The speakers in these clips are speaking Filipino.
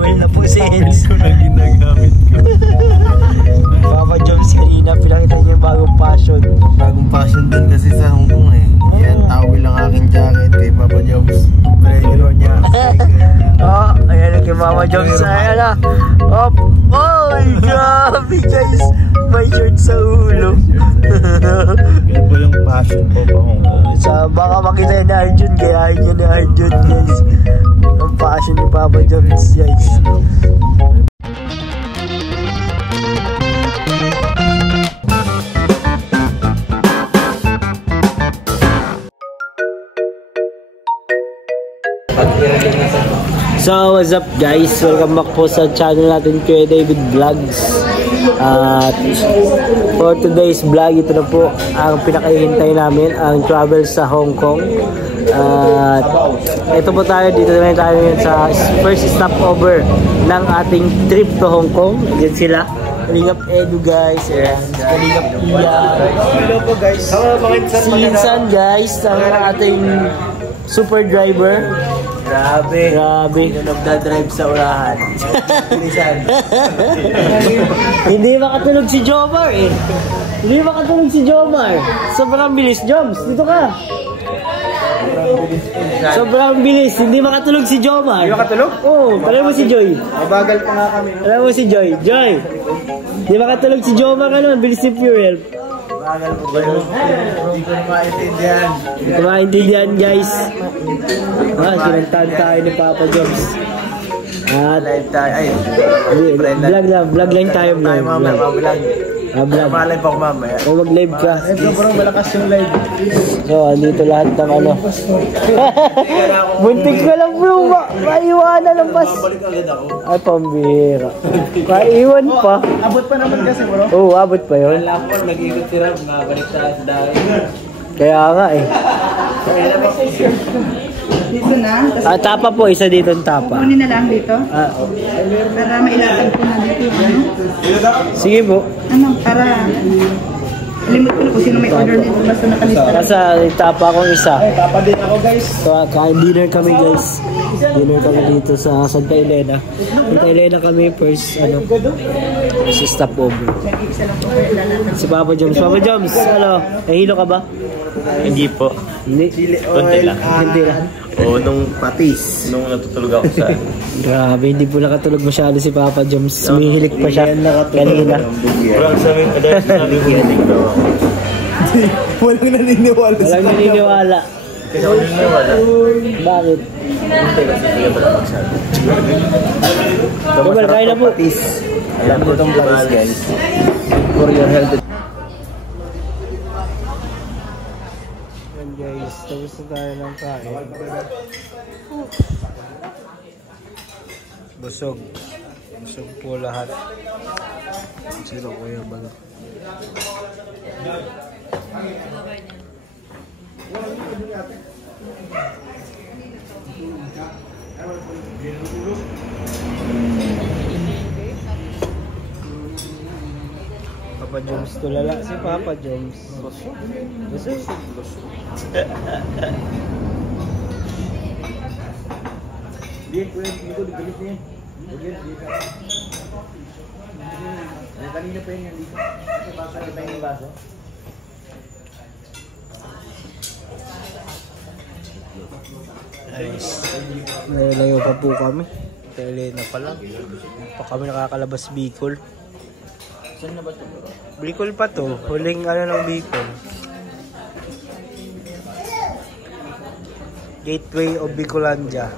towel na po si Eds. Ito na ginagamit ko. Papa Joms kanina, pinakita niya yung bagong fashion. Bagong fashion din kasi sa Hong Kong eh. Yan, towel ang aking jacket kay Papa Joms. Brego niya. Oh, ayan kay Mama Joms. Ayan na. Oh, grabe guys. May shirt sa ulo. Yan po yung fashion po pa Hong Kong. Baka makita ni Arjun, kaya niya ni Arjun guys. Ang fashion ni Papa Joms guys. So what's up guys, welcome back po sa channel natin, Kuya David Vlogs. At for today's vlog, ito na po ang pinakahihintay namin, ang travel sa Hong Kong. At ito po tayo, dito na tayo sa first stopover ng ating trip to Hong Kong. Diyan sila, Kalingap Edu guys, Kalingap Iya. Hello po guys. Si Insan guys, ang ating super driver. Grabe. Sino nagdadrive sa ulahan? Hindi makatulog si Jomar eh. Hindi makatulog si Jomar. Sobrang bilis, Joms. Dito ka. Sobrang bilis. Hindi makatulog si Jomar. Hindi makatulog? Oo. Alam mo si Joy. Mabagal pa nga kami. Alam mo si Joy. Joy. Hindi makatulog si Jomar. Ano? Bilis ni Purel. Mabagal po ba yun? Hindi ko maintindihan. Hindi ko maintindihan guys. Sinantahan tayo ni Papa Joms. At Live tayo. Ay, vlog lang tayo. Vlog. Malay pa ako mamaya. O mag-live ka. Sobrang malakas yung live. So, andito lahat ng ano. Buntik ka lang bro. Maiwanan ng bus. Babalik agad ako. Ay, pambihira. Maiwan pa. Abot pa naman kasi bro. Oo, abot pa yun. Wala po, nag-ikot sila. Mabalik tayo sa dahil. Kaya nga eh. Dito na. Tapa po, isa dito ang tapa. Kunin na lang dito. Para mailatag ko na dito yung ano. Sige po. Ano, para limit ko na kung sino may order dito. Basta nakalista lang. Kasi tapa akong isa. Ay, tapa din ako guys. So, kain dinner kami guys. Dinner kami dito sa Santa Elena. Santa Elena kami first stopover. Si Papa Joms. Papa Joms, ano? Nahilo ka ba? Hindi po. Hindi. Konti lang. Hindi lang. Oo, nung natutulog ako sa... Grabe, hindi po nakatulog masyado si Papa Joms. Sumihilik pa siya kanina. Walang sabi hilig daw ako. Walang naniniwala. Walang naniniwala. Kasi ako naniniwala. Bakit? Hindi kasi kuya ba lang magsabi. Kamal, kain na po. Alam ko itong patis guys. For your health. Yan guys, tapos na tayo ng kain. Busog. Busog po lahat. Sino kuya ba? Papa Joms tulala si Papa Joms. Busog. Kanina pa yun dito. Baka pa yung baso. Nalayo pa po kami. Elena pa lang. Pa kami nakakalabas Bicol. Saan na ba ito? Bicol pa to. Huling ano ng Bicol. Gateway of Bicolandia.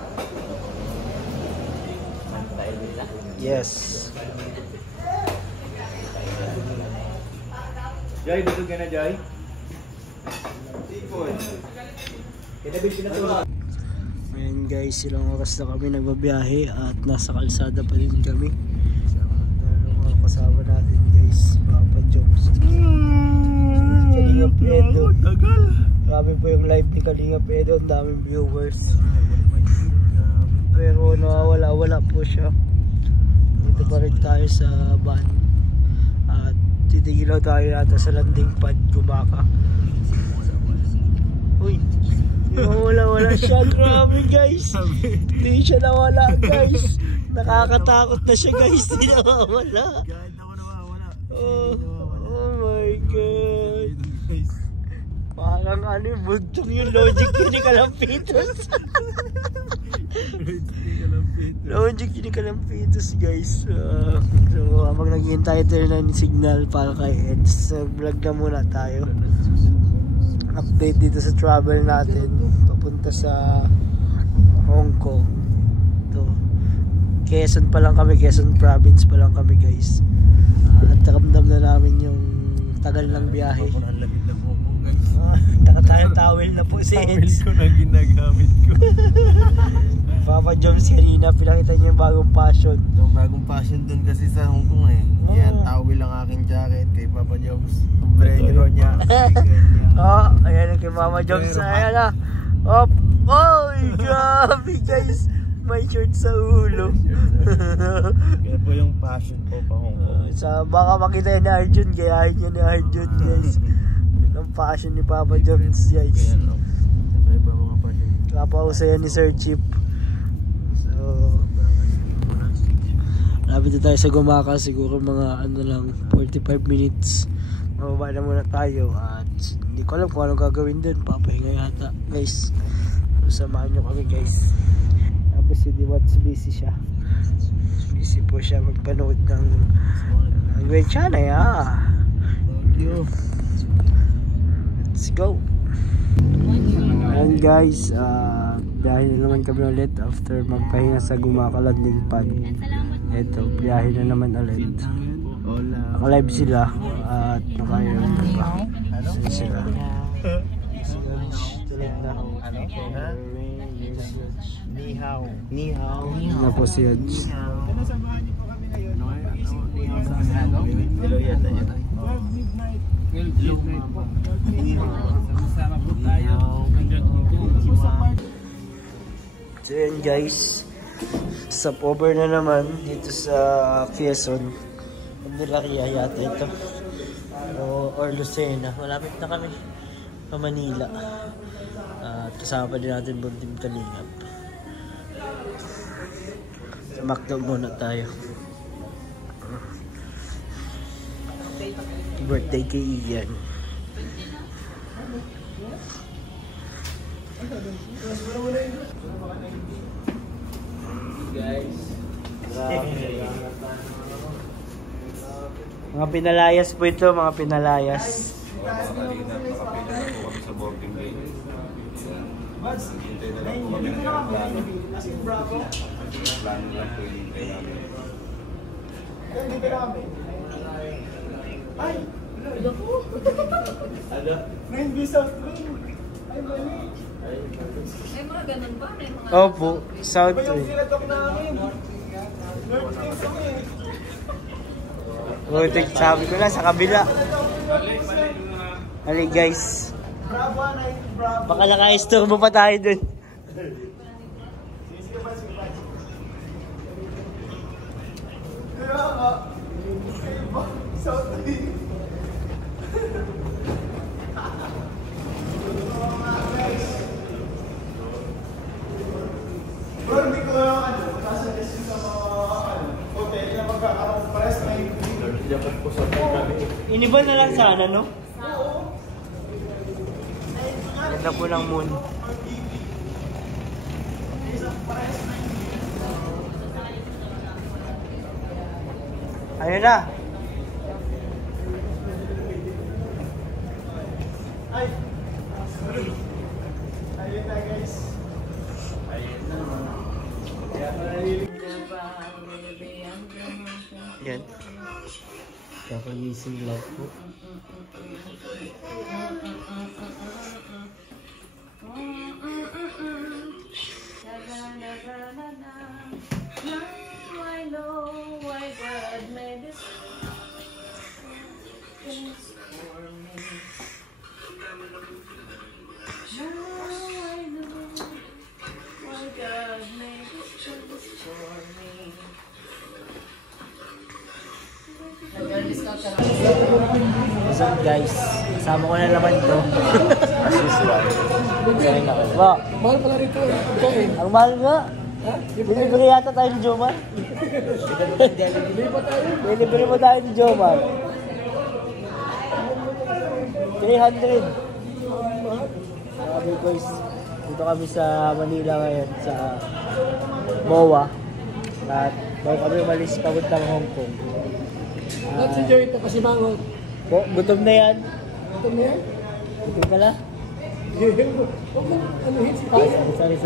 Yes. Jai, dito ka na Jai. Ayan guys, ilang oras na kami nagbabiyahe at nasa kalsada pa din kami. Mga kasama natin guys, Papa Joms. Kalingap Edo. Grabe po yung live ni Kalingap Edo, ang daming viewers. Pero nawawala po siya. Dito pa rin tayo sa van. At titigilaw tayo natin sa landing pad, Gumaka. Uy, wala siya. Grabe guys. Hindi siya nawala guys. Nakakatakot na siya guys, hindi nawawala. Kahit ako nawawala. Oh my God. Parang ano yung bugtong yung logic kinikalampitos. Logic kinikalampitos guys. So habang naghihintay tayo ng signal para kay Eds, vlog na muna tayo. Update dito sa travel natin papunta sa Hong Kong. Ito. Quezon pa lang kami, Quezon province pa lang kami guys. At nakamdam na namin yung tagal ng biyahe. Ang lamig na po guys. Nakatayang towel na po si Eds. Towel ko na ginagamit ko. Papa Joms kanina, pinakita niya yung bagong passion. So, bagong passion dun kasi sa Hong Kong eh. Yan, towel ang aking jacket kay Papa Joms. Sombrero niya. Ayan kay Mama Joms. Ayan na. Oh, grabe guys. May short sa ulo. Kaya po yung passion po pa Hong Kong. Baka makita yan ni Arjun. Gayahin niya ni Arjun guys. Ang passion ni Papa Joms guys. Kaya no. May ba mga passion? Kapausa yan ni Sir Chip. So lapit na tayo sa Gumaka. Siguro mga ano lang 45 minutes. Mababa na muna tayo. At hindi ko alam kung anong gagawin din. Papahinga yata guys. So samahan nyo kami guys. Tapos si Diwats busy siya. Busy po siya magpanood ng Gwenchana ya. Let's go. And guys, biyahe na naman kami ulit after magpahinga sa Gumaka landing pad. Eto, biyahe na naman ulit. Naka-live sila at naka-airline pa. So sila. Tulad na. Ni hao. Na po si Edge. So yun guys, stopover na naman dito sa Quezon. Mandurria yata ito or Lucena. Malapit na kami sa Manila. At kasama din natin Buntim Kalingap. Sa McDo muna tayo. Birthday kay Ian. Guys, mga pinalayas po ito, mga pinalayas. Kanina, nakapila po kami sa boarding gate. Hintay na lang po kami ng aeroplano. Plano lang po yung hintay namin. Ay! Ano po? Ano? Main visa train. Ay, mali. May mga ganun ba? May mga... Opo, South Iba yung Train. pinatok namin. North Train kami. Butik, sabi ko na, sa kabila. Hali guys. Bravo, Night Bravo. Baka naka-istorbo pa tayo dun. Sige ba? Kaya nga. South Train. Bro, hindi ko ano, nasa desisyon sa mga hotel na magkakaroon pares na yung Iniba na lang sana, no? Ganda po ng moon. Ayun na. Ay! Sorry. Ayun na guys. Yan. Kakagising lang po. I know why God made this things for me. Now I know why God made this things for me. What's up guys? Kasama ko na naman ito. As usual. Kain ako. Ba? Mahal pala rito. Ito eh. Ang mahal nga. Delivery yata tayo ni Jomar. Delivery mo tayo ni Jomar. 300. Sabi guys, dito kami sa Manila ngayon sa MOA. At bago kami umalis papuntang Hong Kong. Si Joy ito kasi bangon. Gutom na yan. Ito na yan. Gutom ka na? Huwag mong anuhin si Pai. Sorry.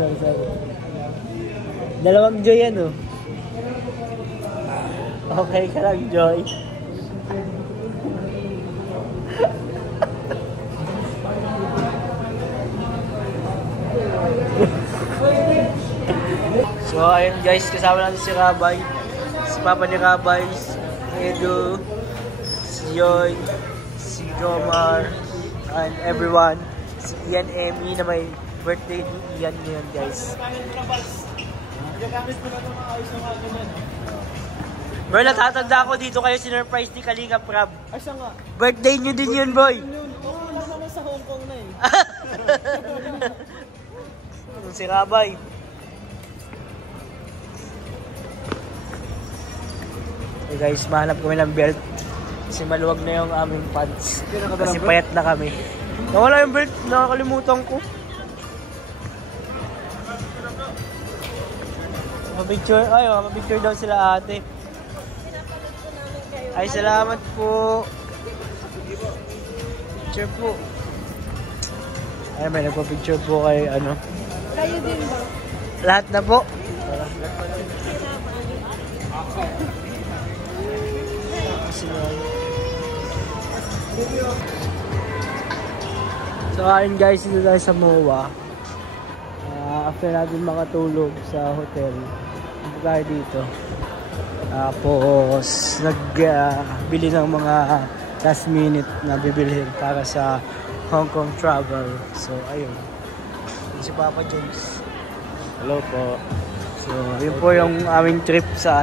Dalawang Joy yan oh. Okay ka lang, Joy. So ayun guys, kasama natin si Rabay, si Papa ni Rabay, si Edu, si Joy, si Jomar, and everyone. Si Ian Emmy na may birthday ni Ian ngayon guys. Bro, natatanda ko dito kayo sinurprise ni Kalinga Prab. Ay, siya nga. Birthday nyo din yun, boy. Oo, naman sa Hong Kong na eh. Si Rabay. Hey guys, mahanap kami ng belt. Kasi maluwag na yung aming pants. Kasi payat na kami. Nawala yung belt, nakakalimutan ko. Mapicture daw sila ate. Ay, salamat po. Picture po. Ay, may nagpa-picture po kay ano. Kayo din ba? Lahat na po. So ayun guys, dito tayo sa MOA. After natin makatulog sa hotel, dito tayo dito. Tapos nagbili ng mga last minute na bibilhin para sa Hong Kong travel. So ayun, si Papa James. Hello po. So yun po yung aming trip sa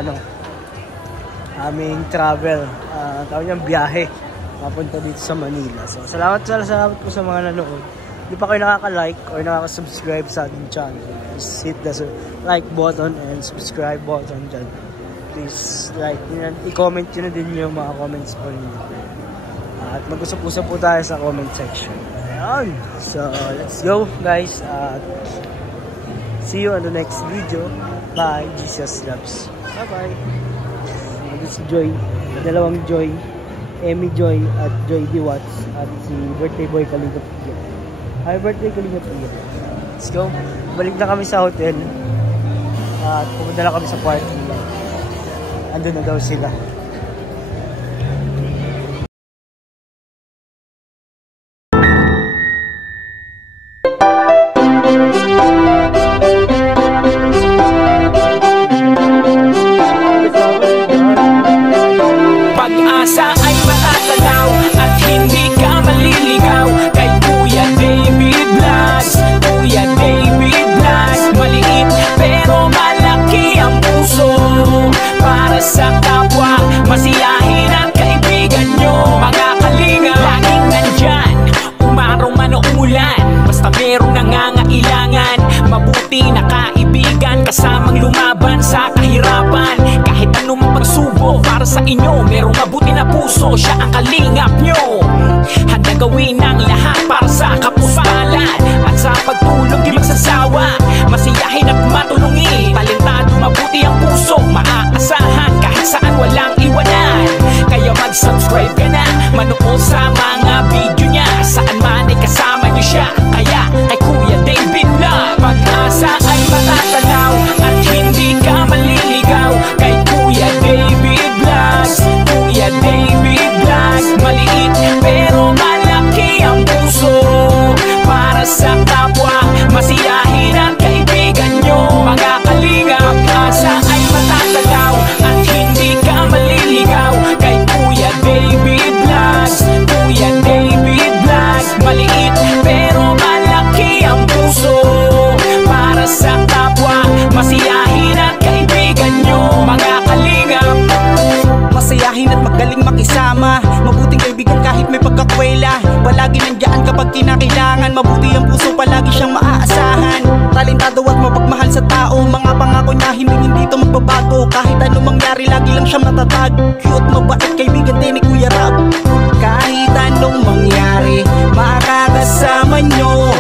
aming travel. Tawag niyang biyahe papunta dito sa Manila. So salamat po sa mga nanood. Hindi pa kayo nakaka-like or nakaka-subscribe sa ating channel, just hit the like button and subscribe button dyan. Please like nyo, i-comment nyo na din yung mga comments po ninyo. At mag-usap-usap po tayo sa comment section. Ayan. So let's go guys. See you on the next video. Bye. Jesus loves. Bye-bye. Ito si Joy. Dalawang Joy. Emmy Joy at Joy D. Watts. At si birthday boy Kalinga Pia. Happy birthday Kalinga Pia. Let's go. Balik na kami sa hotel. At pumunta na kami sa party. Andun na daw sila. Pag-asa ay matatanaw at hindi ka maliligaw kay Kuya David Vlogs. Kuya David Vlogs, maliit pero malaki ang puso para sa kapwa, masiyahin ang kaibigan nyo. Mga kalinga, laging nandyan, umaraw man o umulan, basta merong nangangailangan. Mabuti na kaibigan, kasamang lumaban sa kahirapan. Kahit anong pagsubok para sa inyo, merong mabuti na puso, siya ang kalingap nyo. Handa gawin ang lahat para sa kapuspalad at sa pagtulong di magsasawa, masiyahin at matulungin. Talentado, mabuti ang puso, maaasahan kahit saan walang iwanan. Kaya mag-subscribe ka na, manood sa mga video niya, saan man ay kasama niyo siya. Kaya kay Kuya David Vlog, pag-asa ay matatanaw at hindi ka maliligaw kay Kuya David Vlogs. Kuya David Vlogs, maliit pero malaki ang puso para sa kapwa, masiyahin ang kaibigan nyo. mo. Kahit anong mangyari, lagi lang siya matatag. Cute, mabait, kaibigan din ni Kuya Rab. Kahit anong mangyari, makakasama nyo.